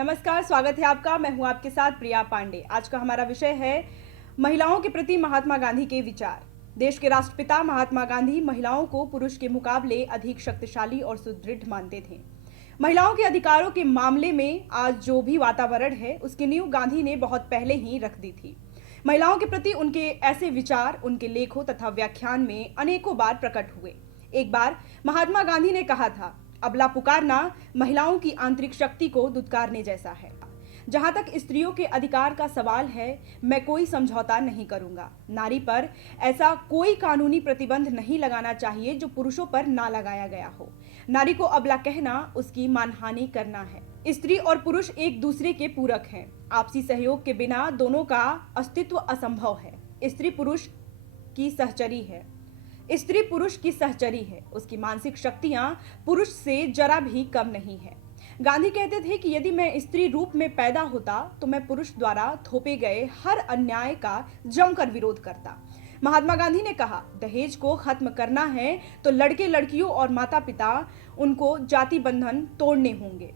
नमस्कार, स्वागत है आपका। मैं हूं आपके साथ प्रिया पांडे। आज का हमारा विषय है महिलाओं के प्रति महात्मा गांधी के विचार। देश के राष्ट्रपिता महात्मा गांधी महिलाओं को पुरुष के मुकाबले अधिक शक्तिशाली और सुदृढ़ मानते थे। महिलाओं के अधिकारों के मामले में आज जो भी वातावरण है उसकी नींव गांधी ने बहुत पहले ही रख दी थी। महिलाओं के प्रति उनके ऐसे विचार उनके लेखों तथा व्याख्यान में अनेकों बार प्रकट हुए। एक बार महात्मा गांधी ने कहा था, अबला पुकारना महिलाओं की आंतरिक शक्ति को दुत्कारने जैसा है। जहां तक स्त्रियों के अधिकार का सवाल है, मैं कोई समझौता नहीं करूंगा। नारी पर ऐसा कोई कानूनी प्रतिबंध नहीं लगाना चाहिए जो पुरुषों पर ना लगाया गया हो। नारी को अबला कहना उसकी मानहानि करना है। स्त्री और पुरुष एक दूसरे के पूरक हैं। आपसी सहयोग के बिना दोनों का अस्तित्व असंभव है। स्त्री पुरुष की सहचरी है। उसकी मानसिक शक्तियां पुरुष से जरा भी कम नहीं है। गांधी कहते थे कि यदि मैं स्त्री रूप में पैदा होता तो मैं पुरुष द्वारा थोपे गए हर अन्याय का जमकर विरोध करता। महात्मा गांधी ने कहा, दहेज को खत्म करना है तो लड़के लड़कियों और माता पिता उनको जाति बंधन तोड़ने होंगे।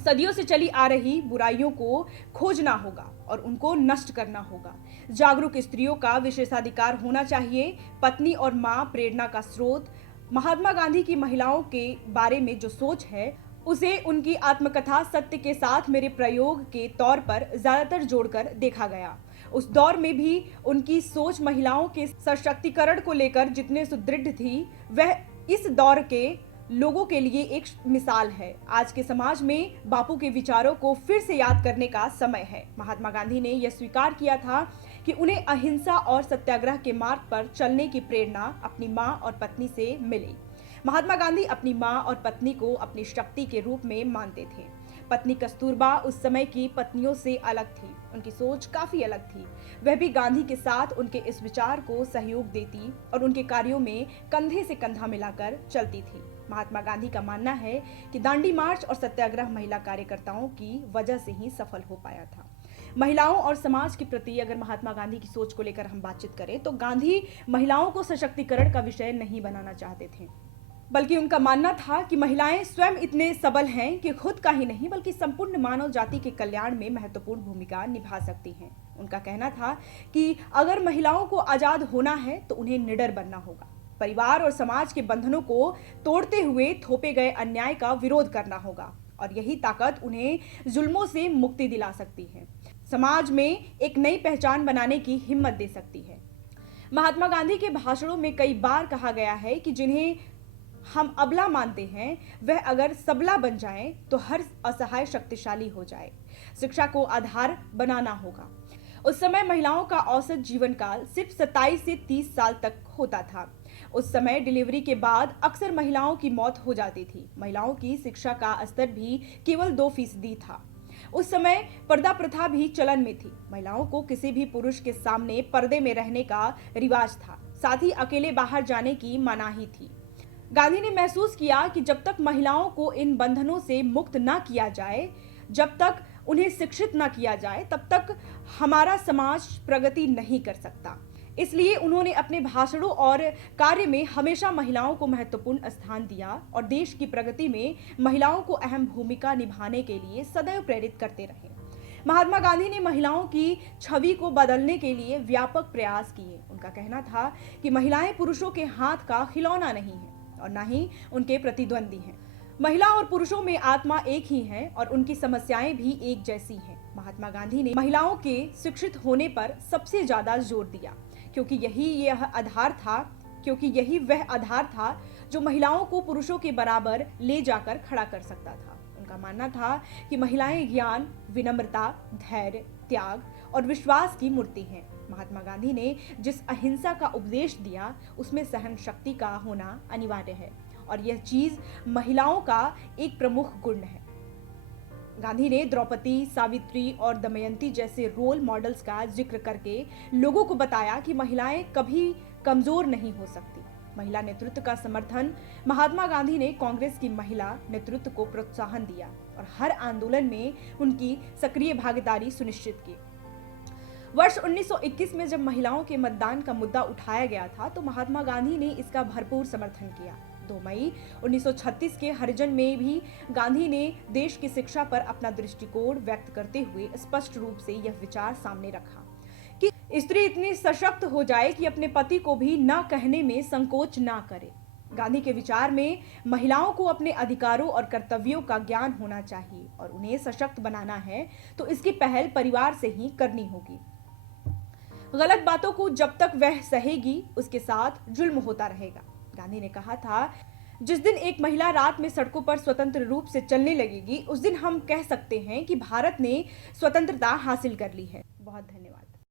सदियों से चली आ रही बुराइयों को खोजना होगा और उनको नष्ट करना होगा। जागरूक स्त्रियों का विशेषाधिकार होना चाहिए। पत्नी और मां प्रेरणा का स्रोत। महात्मा गांधी की महिलाओं के बारे में जो सोच है उसे उनकी आत्मकथा सत्य के साथ मेरे प्रयोग के तौर पर ज्यादातर जोड़कर देखा गया। उस दौर में भी उनकी सोच महिलाओं के सशक्तिकरण को लेकर जितने सुदृढ़ थी, वह इस दौर के लोगों के लिए एक मिसाल है। आज के समाज में बापू के विचारों को फिर से याद करने का समय है। महात्मा गांधी ने यह स्वीकार किया था कि उन्हें अहिंसा और सत्याग्रह के मार्ग पर चलने की प्रेरणा अपनी मां और पत्नी से मिली। महात्मा गांधी अपनी मां और पत्नी को अपनी शक्ति के रूप में मानते थे। पत्नी कस्तूरबा उस समय की पत्नियों से अलग थी। उनकी सोच काफी अलग थी। वह भी गांधी के साथ उनके इस विचार को सहयोग देती और उनके कार्यों में कंधे से कंधा मिलाकर चलती थी। महात्मा गांधी का मानना है कि दांडी मार्च और सत्याग्रह महिला कार्यकर्ताओं की वजह से ही सफल हो पाया था। महिलाओं और समाज के प्रति अगर महात्मा गांधी की सोच को लेकर हम बातचीत करें तो गांधी महिलाओं को सशक्तिकरण का विषय नहीं बनाना चाहते थे, बल्कि उनका मानना था कि महिलाएं स्वयं इतने सबल हैं कि खुद का ही नहीं बल्कि संपूर्ण मानव जाति के कल्याण में महत्वपूर्ण भूमिका निभा सकती हैं। उनका कहना था कि अगर महिलाओं को आजाद होना है तो उन्हें निडर बनना होगा। परिवार और समाज के बंधनों को तोड़ते हुए थोपे गए अन्याय का विरोध करना होगा और यही ताकत उन्हें जुल्मों से मुक्ति दिला सकती है, समाज में एक नई पहचान बनाने की हिम्मत दे सकती है। महात्मा गांधी के भाषणों में कई बार कहा गया है कि जिन्हें हम अबला मानते हैं वह अगर सबला बन जाए तो हर असहाय शक्तिशाली हो जाए। शिक्षा को आधार बनाना होगा। उस समय महिलाओं का औसत जीवन काल सिर्फ 27 से 30 साल तक होता था। उस समय डिलीवरी के बाद अक्सर महिलाओं की मौत हो जाती थी। महिलाओं की शिक्षा का स्तर भी केवल 2% था। उस समय पर्दा प्रथा भी चलन में थी। महिलाओं को किसी भी पुरुष के सामने पर्दे में रहने का रिवाज था। साथ ही अकेले बाहर जाने की मनाही थी। गांधी ने महसूस किया कि जब तक महिलाओं को इन बंधनों से मुक्त ना किया जाए, जब तक उन्हें शिक्षित ना किया जाए, तब तक हमारा समाज प्रगति नहीं कर सकता। इसलिए उन्होंने अपने भाषणों और कार्य में हमेशा महिलाओं को महत्वपूर्ण स्थान दिया और देश की प्रगति में महिलाओं को अहम भूमिका निभाने के लिए सदैव प्रेरित करते रहे। महात्मा गांधी ने महिलाओं की छवि को बदलने के लिए व्यापक प्रयास किए। उनका कहना था कि महिलाएं पुरुषों के हाथ का खिलौना नहीं है और न ही उनके प्रतिद्वंदी हैं। महिला और पुरुषों में आत्मा एक ही है और उनकी समस्याएं भी एक जैसी हैं। महात्मा गांधी ने महिलाओं के शिक्षित होने पर सबसे ज्यादा जोर दिया क्योंकि यही वह आधार था जो महिलाओं को पुरुषों के बराबर ले जाकर खड़ा कर सकता था। उनका मानना था कि महिलाएं ज्ञान, विनम्रता, धैर्य, त्याग और विश्वास की मूर्ति हैं। महात्मा गांधी ने जिस अहिंसा का उपदेश दिया उसमें सहन शक्ति का होना अनिवार्य है और यह चीज महिलाओं का एक प्रमुख गुण है। गांधी ने द्रौपदी, सावित्री और दमयंती जैसे रोल मॉडल्स का जिक्र करके लोगों को बताया कि महिलाएं कभी कमजोर नहीं हो सकती। महिला नेतृत्व का समर्थन महात्मा गांधी ने कांग्रेस की महिला नेतृत्व को प्रोत्साहन दिया और हर आंदोलन में उनकी सक्रिय भागीदारी सुनिश्चित की। वर्ष 1921 में जब महिलाओं के मतदान का मुद्दा उठाया गया था तो महात्मा गांधी ने इसका भरपूर समर्थन किया। 2 मई 1936 के हरिजन में भी गांधी ने देश की शिक्षा पर अपना दृष्टिकोण व्यक्त करते हुए स्पष्ट रूप से यह विचार सामने रखा कि स्त्री इतनी सशक्त हो जाए कि अपने पति को भी न कहने में संकोच ना करे। गांधी के विचार में महिलाओं को अपने अधिकारों और कर्तव्यों का ज्ञान होना चाहिए और उन्हें सशक्त बनाना है तो इसकी पहल परिवार से ही करनी होगी। गलत बातों को जब तक वह सहेगी उसके साथ जुल्म होता रहेगा। गांधी ने कहा था, जिस दिन एक महिला रात में सड़कों पर स्वतंत्र रूप से चलने लगेगी उस दिन हम कह सकते हैं कि भारत ने स्वतंत्रता हासिल कर ली है। बहुत धन्यवाद।